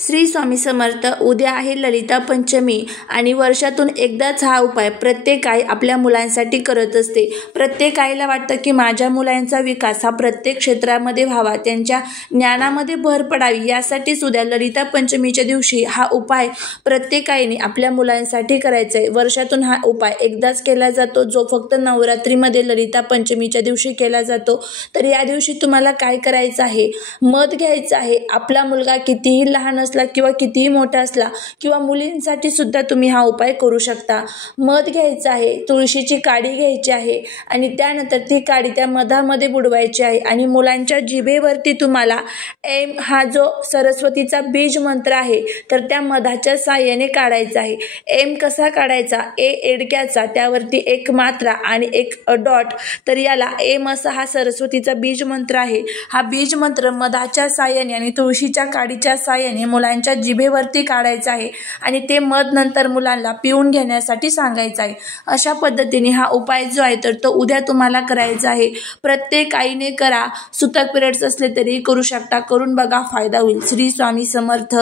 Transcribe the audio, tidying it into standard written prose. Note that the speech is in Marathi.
श्री स्वामी समर्थ. उद्या आहे ललिता पंचमी आणि वर्षातून एकदाच हा उपाय प्रत्येक आई आपल्या मुलांसाठी करत असते. प्रत्येक आईला वाटतं की माझ्या मुलांचा विकास हा प्रत्येक क्षेत्रामध्ये व्हावा, त्यांच्या ज्ञानामध्ये भर पडावी, यासाठीच उद्या ललिता पंचमीच्या दिवशी हा उपाय प्रत्येक आईने आपल्या मुलांसाठी करायचा आहे. वर्षातून हा उपाय एकदाच केला जातो, जो फक्त नवरात्रीमध्ये ललिता पंचमीच्या दिवशी केला जातो. तर या दिवशी तुम्हाला काय करायचं आहे, मध घ्यायचं आहे. आपला मुलगा कितीही लहान असला किंवा कितीही मोठा असला किंवा मुलींसाठी सुद्धा तुम्ही हा उपाय करू शकता. मध घ्यायचा आहे, तुळशीची काडी घ्यायची आहे आणि त्यानंतर ती काडी त्या मधामध्ये बुडवायची आहे आणि मुलांच्या जिभेवरती तुम्हाला एम हा जो सरस्वतीचा बीज मंत्र आहे तर त्या मधाच्या साहाय्याने काढायचा आहे. एम कसा काढायचा, एडक्याचा, त्यावरती एक मात्रा आणि एक डॉट, तर याला एम असा हा सरस्वतीचा बीज मंत्र आहे. हा बीज मंत्र मधाच्या साहाय्याने आणि तुळशीच्या काडीच्या साहाय्याने मुलांच्या जिभेवरती काढायचा आहे आणि ते मध नंतर मुलांना पिऊन घेण्यासाठी सांगायचं आहे. अशा पद्धतीने हा उपाय जो आहे तर तो उद्या तुम्हाला करायचा आहे. प्रत्येक आईने करा. सुतक पिरियड्स असले तरी करू शकता. करून बघा, फायदा होईल. श्री स्वामी समर्थ.